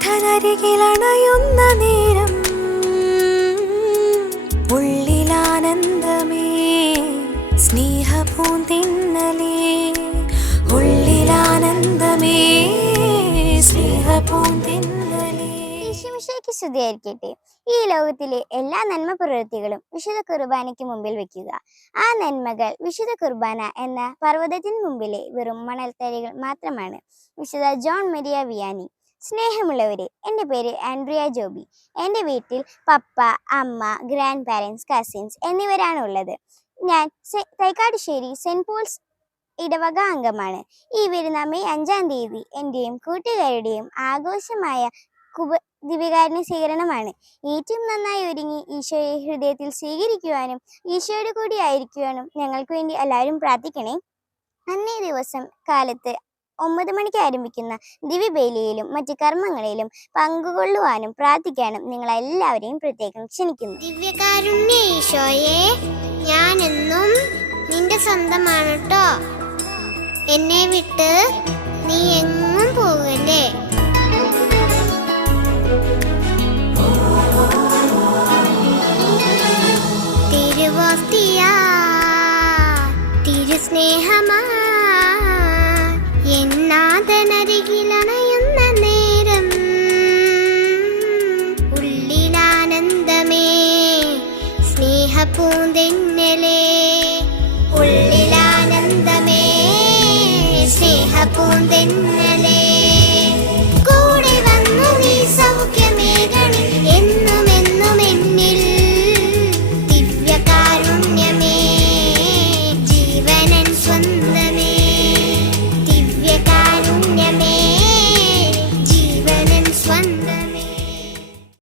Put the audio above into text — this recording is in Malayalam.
നാഥനരികിലണയുന്ന നേരം ഉള്ളിലാനന്ദമേ സ്നേഹപൂന്തിന്നലേ ഉള്ളിലാനന്ദമേ സ്നേഹപൂന്തിന്നലേ. ഈശോമിശിഹായ്ക്ക് സ്തുതിയായിരിക്കട്ടെ. ഈ ലോകത്തിലെ എല്ലാ നന്മ പ്രവൃത്തികളും വിശുദ്ധ കുർബാനയ്ക്ക് മുമ്പിൽ വെക്കുക. ആ നന്മകൾ വിശുദ്ധ കുർബാന എന്ന പർവ്വതത്തിന് മുമ്പിലെ വെറും മണൽത്തരികൾ മാത്രമാണ്. വിശുദ്ധ ജോൺ മരിയ വിയാനി. സ്നേഹമുള്ളവരെ, എൻ്റെ പേര് ആൻഡ്രിയ ജോബി. എൻ്റെ വീട്ടിൽ പപ്പ, അമ്മ, ഗ്രാൻഡ് പാരൻസ്, കസിൻസ് എന്നിവരാണ് ഉള്ളത്. ഞാൻ തൈക്കാട്ടുശ്ശേരി സെൻറ്റ് പോൾസ് ഇടവക അംഗമാണ്. ഈ വരുന്ന മെയ് 5-ാം തീയതി എൻ്റെയും കൂട്ടുകാരുടെയും ആഘോഷമായ ദിവ്യകാരുണ്യ സ്വീകരണമാണ്. ഏറ്റവും നന്നായി ഒരുങ്ങി ഈശോയെ ഹൃദയത്തിൽ സ്വീകരിക്കുവാനും ഈശോയുടെ കൂടി ആയിരിക്കുവാനും ഞങ്ങൾക്ക് വേണ്ടി എല്ലാവരും പ്രാർത്ഥിക്കണേ. അന്നേ ദിവസം കാലത്ത് 9 മണിക്ക് ആരംഭിക്കുന്ന ദിവ്യബലിയിലും മറ്റു കർമ്മങ്ങളിലും പങ്കുകൊള്ളുവാനും പ്രാർത്ഥിക്കാനും നിങ്ങളെല്ലാവരെയും പ്രത്യേകം ക്ഷണിക്കുന്നു. ദിവ്യകാരുണ്യ ഈശോയെ, ഞാനെന്നും നിന്റെ സ്വന്തമാണ് ട്ടോ. എന്നെ വിട്ട് നീ എങ്ങും പോകല്ലേ. തിരുവോസ്തിയാ തിരുസ്നേഹമാ എന്നാഥനരികിലണയുന്ന നേരം ഉള്ളിലാനന്ദമേ സ്നേഹപൂന്തിന്നലേ ഉള്ളിലാനന്ദമേ സ്നേഹപൂന്തിന്നലേ.